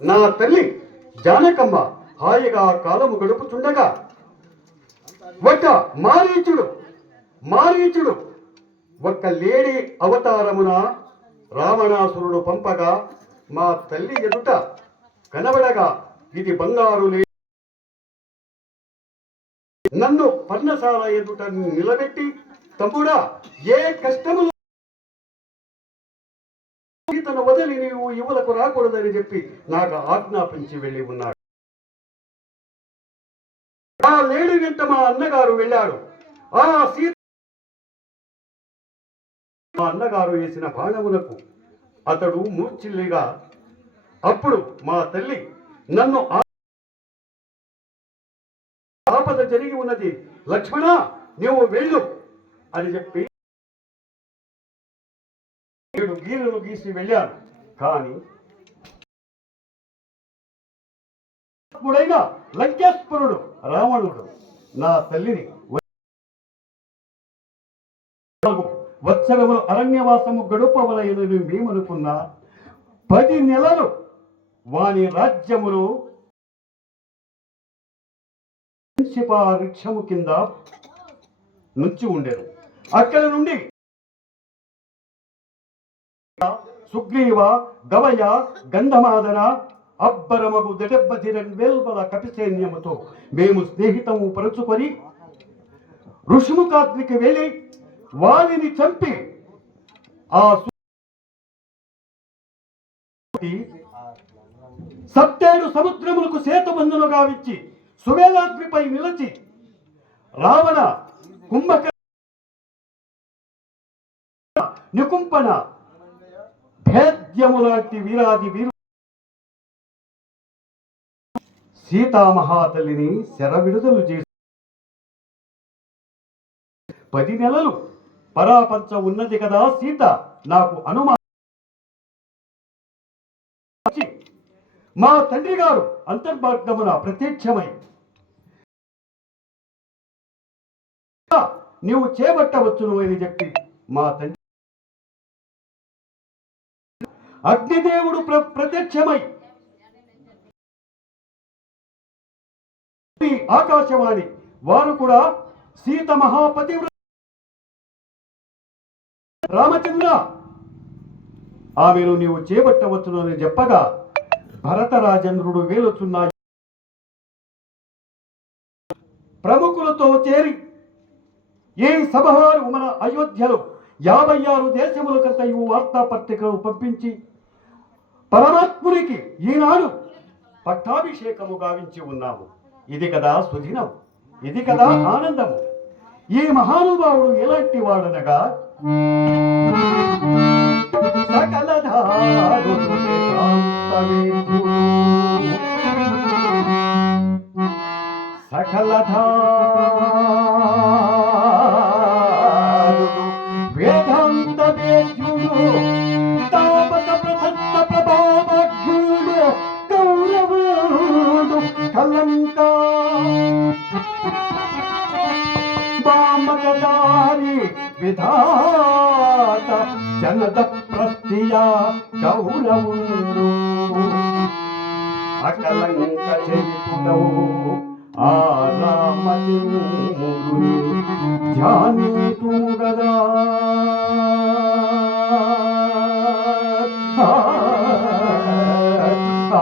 నా తల్లి జానకమ్మ హాయిగా కాలము గడుపుతుండగా ఒక మారీచుడు ఒక్క లేడి అవతారమున రావణాసురుడు పంపగా మా తల్లి ఎదుట కనబడగా ఇది బంగారు నన్ను పర్ణశాల ఎదుట నిలబెట్టి తమ్ముడా ఏ కష్టము తను వదిలి నీవు యువలకు రాకూడదని చెప్పి నాకు ఆజ్ఞాపించి వెళ్ళి ఉన్నాడు. ఆ లేడి వెంట మా అన్నగారు వెళ్ళాడు. ఆ సీత మా అన్నగారు వేసిన బాణములకు అతడు మూర్ఛిల్లిగా అప్పుడు మా తల్లి నన్ను ఆపద జరిగి ఉన్నది, లక్ష్మణ నీవు వెళ్ళు అని చెప్పి 7 గీరులు గీసి వెళ్ళాను. కానీ లంకేశ్వరుడు రావణుడు నా తల్లిని వత్సరములు అరణ్యవాసము గడుపవలయనని మేమనుకున్నా 10 నెలలు వాని రాజ్యములు వృక్షము కింద నుంచి ఉండేది. అక్కడ నుండి సుగ్రీవ గవయ గంధమాదన అబ్బరమగు దెడెబ్బతిరన్వేల్బల కపిసైన్యముతో మేము స్నేహితము పరుచుకొని ఋషిముఖాద్రికి వెళ్ళి వారిని చంపి ఆ 7 సముద్రములకు సేతుబంధులుగా విచ్చి సువేలాద్రిపై నిలిచి రావణ కుంభక నికుంపన భేద్యములాంటి వీరాది వీరు సీతామహాతల్లిని శరవిడుదలు చేసి 10 నెలలు పరాపంచ ఉన్నది కదా సీత. నాకు అనుమానం మా తండ్రి గారు అంతర్భాగమున ప్రత్యక్షమై నీవు చేపట్టవచ్చును అని చెప్పి మా తండ్రి అగ్నిదేవుడు ప్రత్యక్షమై ఆకాశవాణి వారు కూడా సీత మహాపతివ్రత రామచంద్ర ఆమెను నీవు చేపట్టవచ్చును అని చెప్పగా భరతరాజేంద్రుడు వేలుచున్నాయి ప్రముఖులతో చేరి ఈ సభవారు మన అయోధ్యలో 56 దేశములకంతయు వార్తాపత్రికలు పంపించి పరమాత్మునికి ఈనాడు పట్టాభిషేకము గావించి ఉన్నాము. ఇది కదా సుదినం, ఇది కదా ఆనందము. ఈ మహానుభావుడు ఎలాంటి వాడనగా సకలధారుడు వేదాంత వేద్యుడు తాపక ప్రసన్న ప్రభావాఖ్యుడు గౌరవుడు కలంక బామగదారి విధాత జనద ప్రస్తియ గౌరవుడు అకలంక చరితుడవు ఆ రామచంద్రుని ధ్యానితుము గదా. ఆ